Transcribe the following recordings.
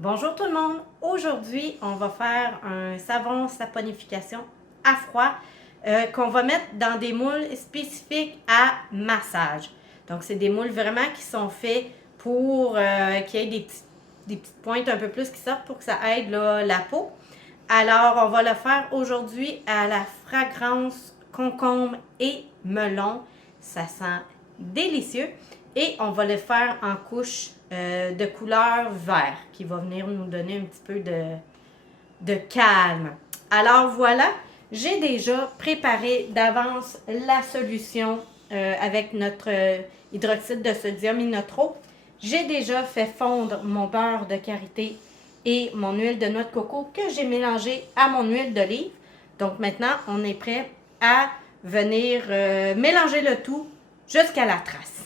Bonjour tout le monde! Aujourd'hui, on va faire un savon saponification à froid qu'on va mettre dans des moules spécifiques à massage. Donc, c'est des moules vraiment qui sont faits pour qu'il y ait des petites pointes un peu plus qui sortent pour que ça aide là, la peau. Alors, on va le faire aujourd'hui à la fragrance concombre et melon. Ça sent délicieux. Et on va le faire en couche de couleur vert qui va venir nous donner un petit peu de calme. Alors voilà, j'ai déjà préparé d'avance la solution avec notre hydroxyde de sodium inotro. J'ai déjà fait fondre mon beurre de karité et mon huile de noix de coco que j'ai mélangé à mon huile d'olive. Donc maintenant, on est prêt à venir mélanger le tout jusqu'à la trace.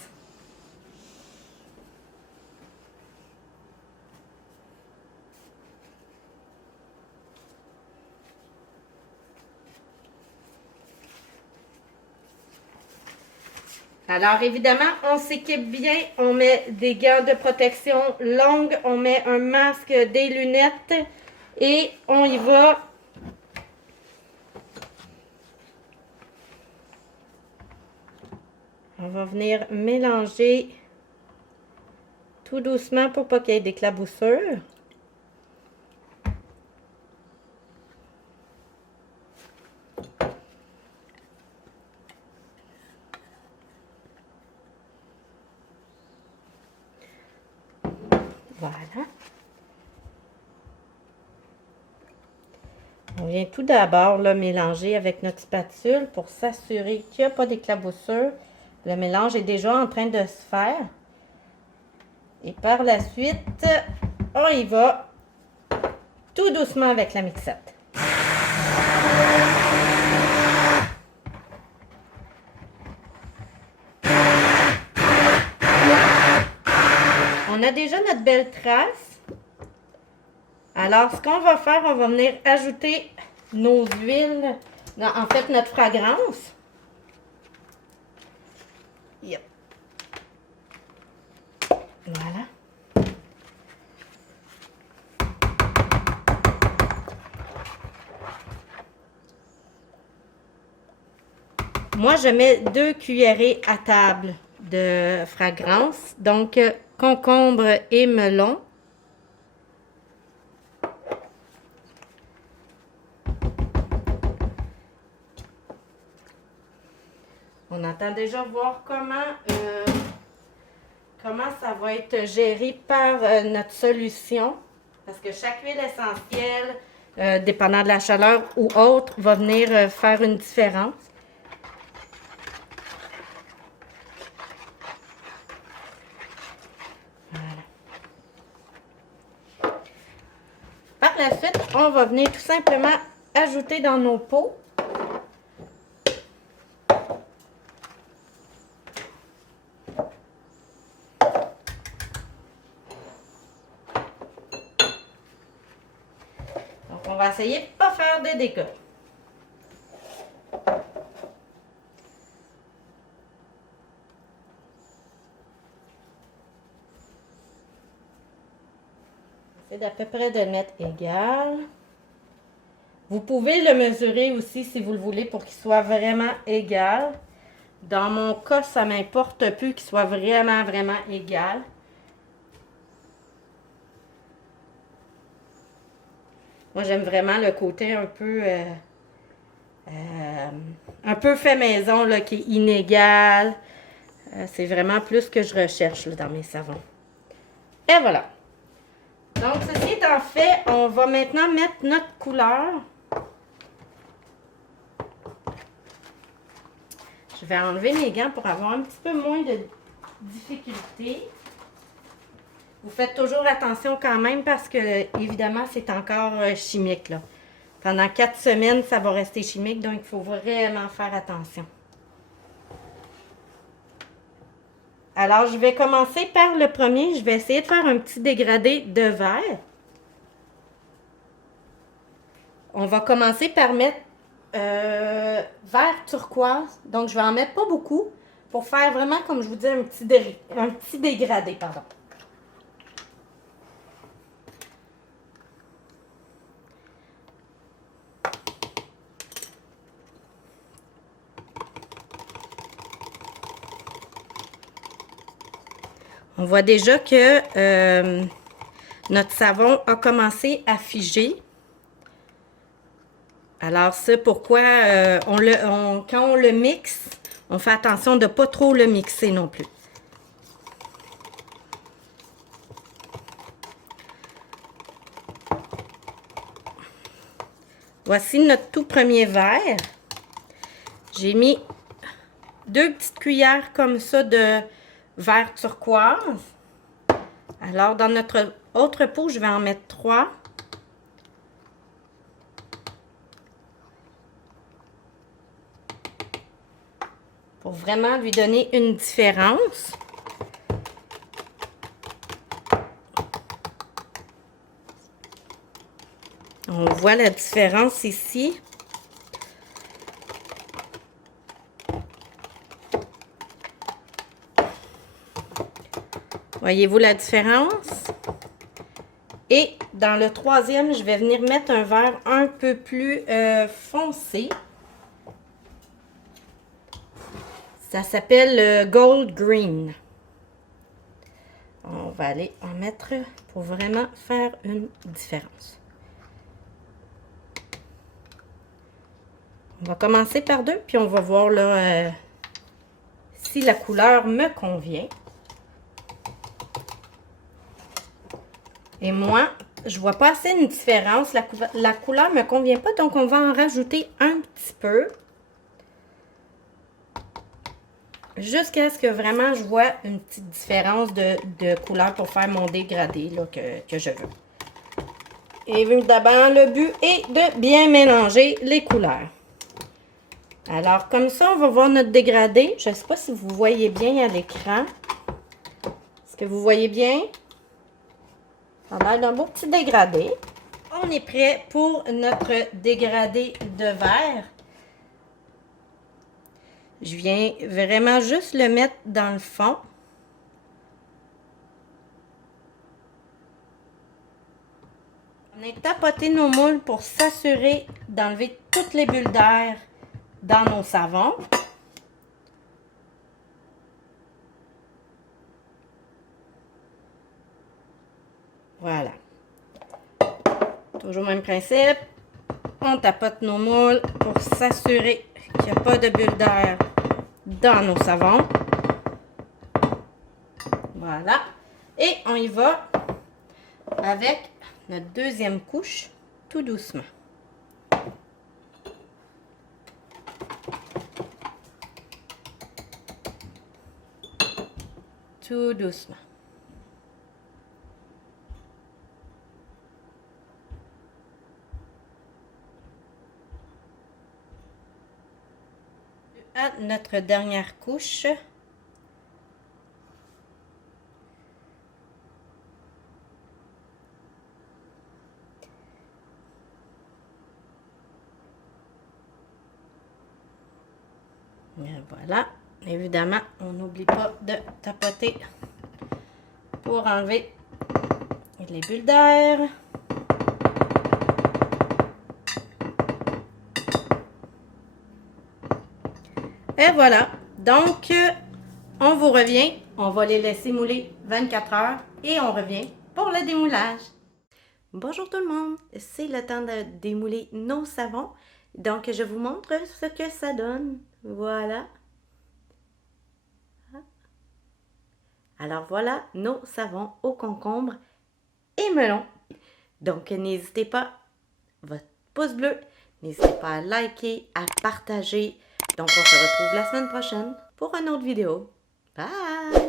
Alors, évidemment, on s'équipe bien. On met des gants de protection longues. On met un masque, des lunettes. Et on y va. On va venir mélanger tout doucement pour pas qu'il y ait d'éclaboussures. Voilà. On vient tout d'abord mélanger avec notre spatule pour s'assurer qu'il n'y a pas d'éclaboussure. Le mélange est déjà en train de se faire. Et par la suite, on y va tout doucement avec la mixette. On a déjà notre belle trace. Alors, ce qu'on va faire, on va venir ajouter nos huiles, en fait, notre fragrance. Yep. Voilà. Moi, je mets 2 cuillerées à table de fragrance. Donc, concombre et melon. On entend déjà voir comment ça va être géré par notre solution. Parce que chaque huile essentielle, dépendant de la chaleur ou autre, va venir faire une différence. Voilà. Par la suite, on va venir tout simplement ajouter dans nos pots. On va essayer de ne pas faire de dégâts. J'essaie d'à peu près de le mettre égal. Vous pouvez le mesurer aussi si vous le voulez pour qu'il soit vraiment égal. Dans mon cas, ça m'importe peu qu'il soit vraiment égal. Moi, j'aime vraiment le côté un peu fait maison, là, qui est inégal. C'est vraiment plus ce que je recherche là, dans mes savons. Et voilà. Donc, ceci étant fait, on va maintenant mettre notre couleur. Je vais enlever mes gants pour avoir un petit peu moins de difficulté. Vous faites toujours attention quand même parce que, évidemment, c'est encore chimique, là. Pendant 4 semaines, ça va rester chimique, donc il faut vraiment faire attention. Alors, je vais commencer par le premier. Je vais essayer de faire un petit dégradé de vert. On va commencer par mettre vert turquoise. Donc, je vais en mettre pas beaucoup pour faire vraiment, comme je vous dis, un petit dégradé, pardon. On voit déjà que notre savon a commencé à figer. Alors, c'est pourquoi quand on le mixe, on fait attention de ne pas trop le mixer non plus. Voici notre tout premier verre. J'ai mis 2 petites cuillères comme ça de verre turquoise. Alors, dans notre autre pot, je vais en mettre 3. Pour vraiment lui donner une différence. On voit la différence ici. Voyez-vous la différence? Et dans le troisième, je vais venir mettre un verre un peu plus foncé. Ça s'appelle Gold Green. On va aller en mettre pour vraiment faire une différence. On va commencer par 2, puis on va voir là, si la couleur me convient. Et moi, je vois pas assez une différence. La couleur me convient pas, donc on va en rajouter un petit peu. Jusqu'à ce que vraiment je vois une petite différence de couleur pour faire mon dégradé là, que je veux. Évidemment, le but est de bien mélanger les couleurs. Alors, comme ça, on va voir notre dégradé. Je ne sais pas si vous voyez bien à l'écran. Est-ce que vous voyez bien? Ça a l'air d'un beau petit dégradé. On est prêt pour notre dégradé de verre. Je viens vraiment juste le mettre dans le fond. On a tapoté nos moules pour s'assurer d'enlever toutes les bulles d'air dans nos savons. Voilà. Toujours le même principe. On tapote nos moules pour s'assurer qu'il n'y a pas de bulles d'air dans nos savons. Voilà. Et on y va avec notre deuxième couche, tout doucement. Tout doucement. À notre dernière couche. Et voilà. Évidemment, on n'oublie pas de tapoter pour enlever les bulles d'air. Et voilà. Donc, on vous revient. On va les laisser mouler 24 heures et on revient pour le démoulage. Bonjour tout le monde. C'est le temps de démouler nos savons. Donc, je vous montre ce que ça donne. Voilà. Alors, voilà nos savons au concombre et melon. Donc, n'hésitez pas, votre pouce bleu, n'hésitez pas à liker, à partager. Donc, on se retrouve la semaine prochaine pour une autre vidéo. Bye!